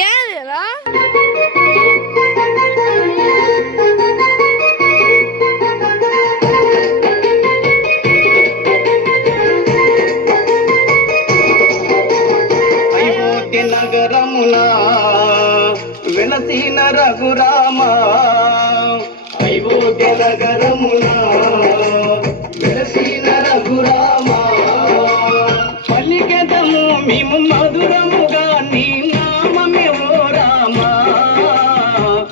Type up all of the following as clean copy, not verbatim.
ఏరా అయోధ్య నగరమునా వెలసిన రఘురామ, అయోధ్య నగరమునా వెలసిన రఘురామ, పలికెదము మేము మధురముగా నీ నామమే ఓ రామ,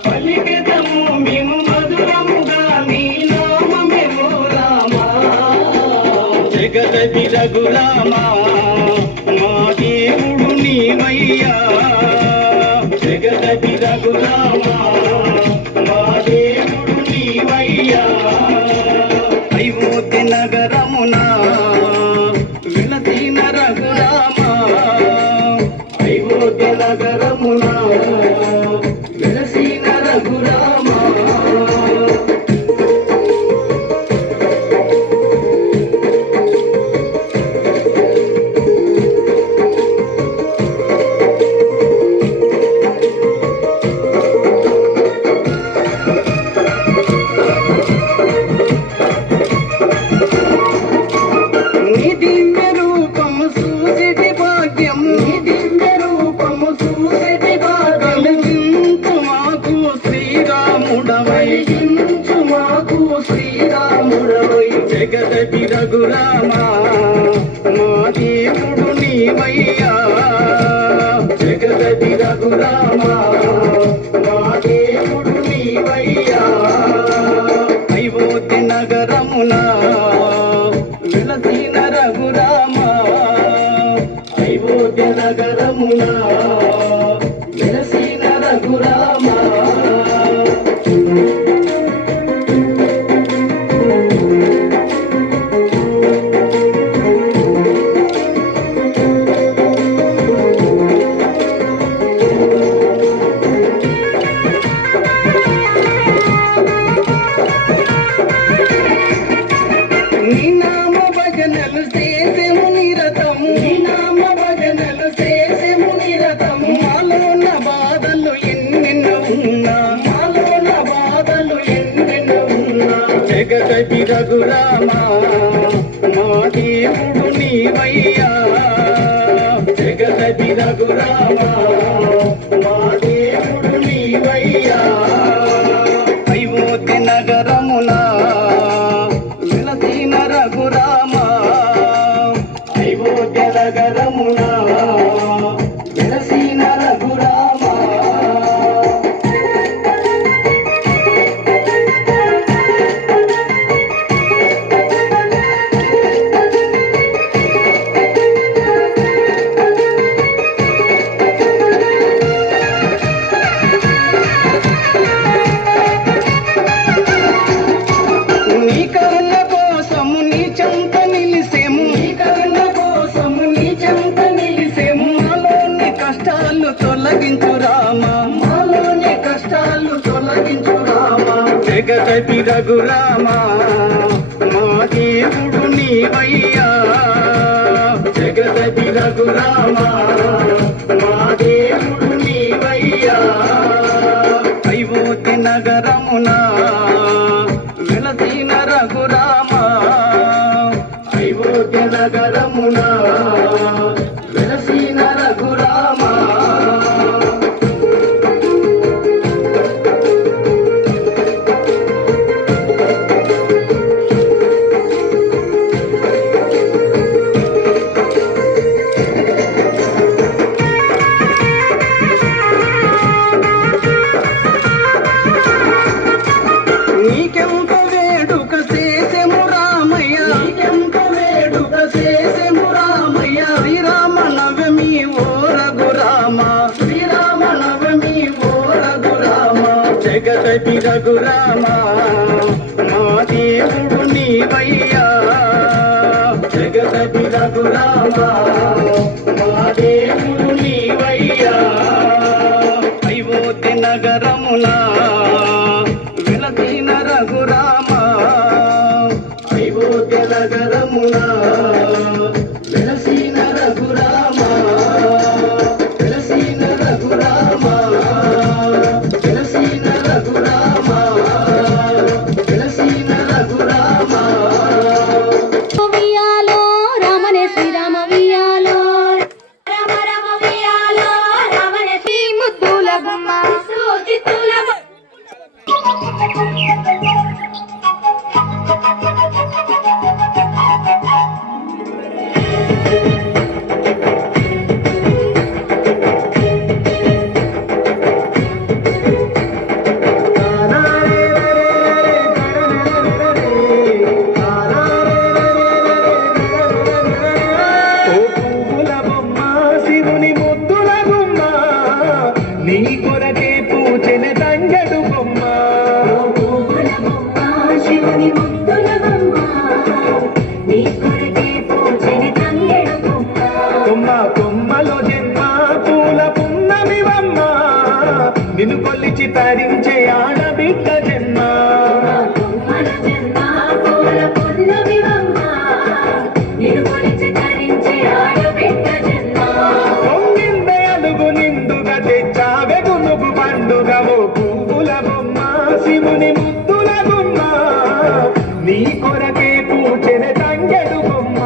పలికెదము మేము మధురముగా నీ నామమే ఓ రామ, జగదపి రఘురామ మా దేవుడు నీవయ్యా, జగదపి రఘురామ మా దేవుడు నీవయ్యా, అయోధ్య నగరమునా వెలసిన రఘురామ, అయోధ్య నగరమునా వెలసిన రఘురామ. నీ దివ్య రూపము చూసిటి భాగ్యము, నీ దివ్య రూపము చూసిటి భాగ్యము, కలిగించు మాకు శ్రీరాముడవై, కలిగించు మాకు శ్రీరాముడవై, జగదపి రఘురామ మా దేవుడు నీవయ్యా, జగదపి రఘురామ మా దేవుడు నీవయ్యా, అయోధ్య నగరమునా వెలసిన రఘురామ, అయోధ్య నగరమునా వెలసిన రఘురామ. నీ నామ భజనలు చేసెము నిరతము, నీ నామ భజనలు చేసెము నిరతము, మాలోన బాధలు ఎన్నెన్నో ఉన్నా, మాలోన బాధలు ఎన్నెన్నో ఉన్నా, జగదపి రఘురామ మా దేవుడు నీవయ్యా, జగదపి రఘురామ మా దేవుడు నీవయ్యా, అయోధ్య నగరమునా వెలసిన రఘురామ, అయోధ్య నగరమునా వెలసిన రఘురామ. నీ కరుణ కోసము నీ చెంత నిలిసేము, నీ కరుణ కోసము నీ చెంత నిలిసేము, మాలోని కష్టాలు తొలగించు రామ, మాలోని కష్టాలు తొలగించు రామ, జగదపి రఘురామ మా దేవుడు నీవయ్యా, జగదపి రఘురామ మా దేవుడు నీవయ్యా, అయోధ్య నగరమునా వెలసిన రఘురామ, అయోధ్య నగరమునా వెలసిన రఘురామ. నీకెంత వేడుక చేసెము రామయ్య, నీకెంత వేడుక చేసెము రామయ్య, శ్రీరామ నవమి ఓ రఘురామ, శ్రీరామ నవమి ఓ రఘురామ, జగదపి రఘురామ మా దేవుడు నీవయ్యా, జగదపి రఘురామ మా దేవుడు నీవయ్యా, అయోధ్య నగరమునా వెలసిన రఘురామ, అయోధ్య నగరమునా వెలసిన కొమ్మ కొమ్మలో జన్మ పూల పున్నమివమ్మ నిన్ను కొల్లిచి తరించే ఆడబిడ్డ జన్మ పొంగిందే అలుగు నిండుగా తెచ్చావే గునుగు పండుగవో పువ్వుల బొమ్మ శివుని ముద్దుల బొమ్మ నీ కొరకే పూచెన తంగెడు బొమ్మ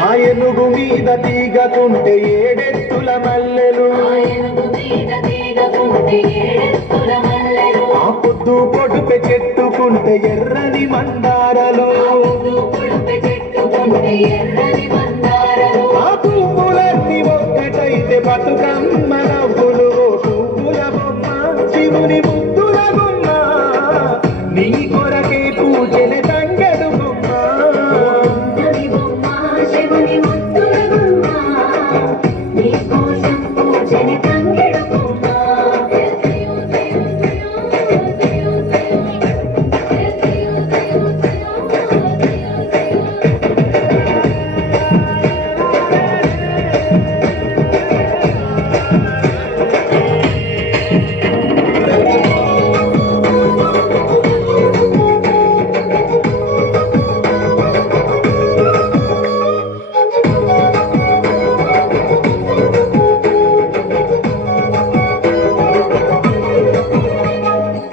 ఆయనుగు మీద తీగకుంటే ఏడెత్తుల మల్లెలు ఆ పొద్దు పొడుపె చెట్టుకుంటే ఎర్రని మందారలు ఆ పువ్వులన్నీ ఒక్కటైతే బతుకమ్మ నవ్వులు పువ్వుల బొమ్మ శివుని ముద్దుల బొమ్మ నీ కొరకే పూజల తంగెడు బొమ్మ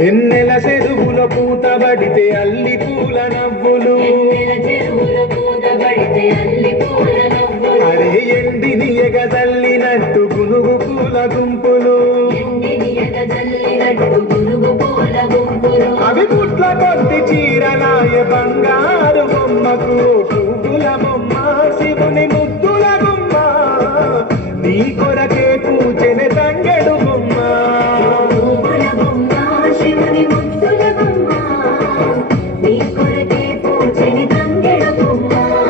ఎన్నెల చెరువుల పూతబడితే అల్లి పూల నవ్వులు అరే ఎండిని ఎగదల్లినట్టు గునుగు పూల గుంపులు అవి పుట్ల కొద్ది చీరలాయ బంగారు బొమ్మకు పువ్వుల బొమ్మ శివుని ముద్దుల బొమ్మ నీ కొరకే పూచెన తంగెడు బొమ్మ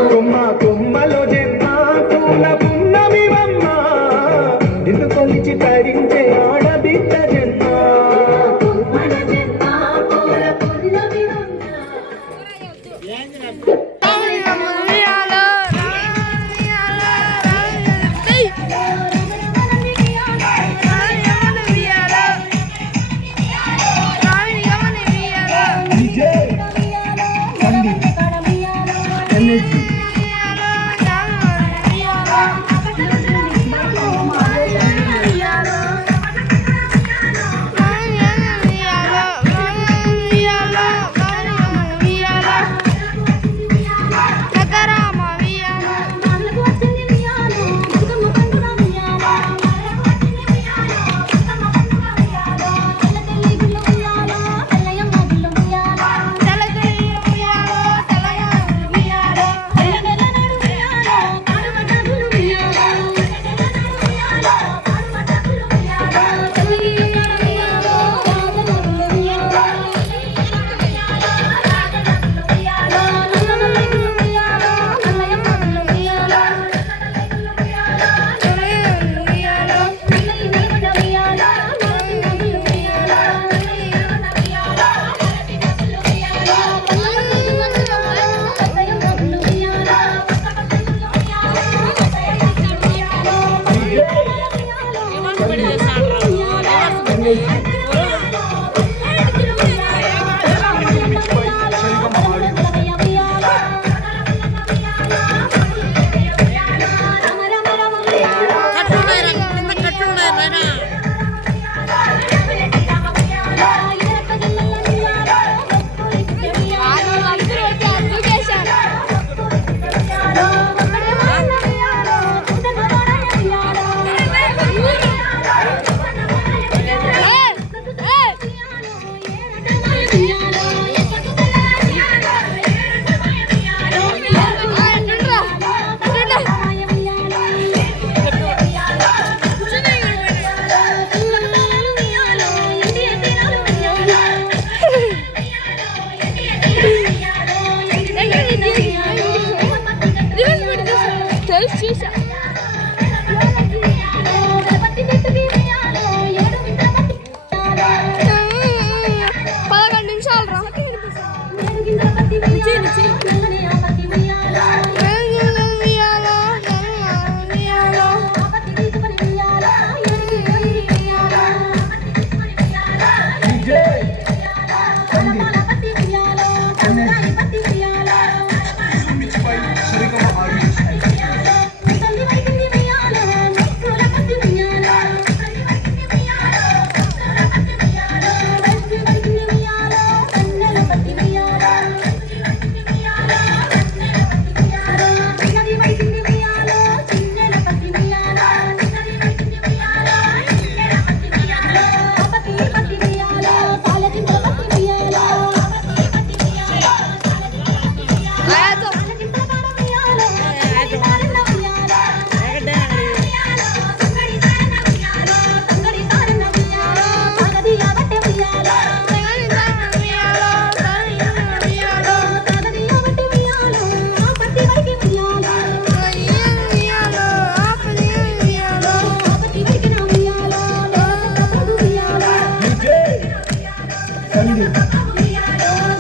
కొమ్మ కొమ్మలో జన్మ పూల పున్నమివమ్మ నిన్ను కొలిచి తరించే ఆడబిడ్డ జన్మ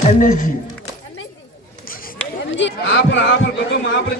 ఎన్ఎస్జి ఆపరు ఆపరు గొప్ప ఆపరు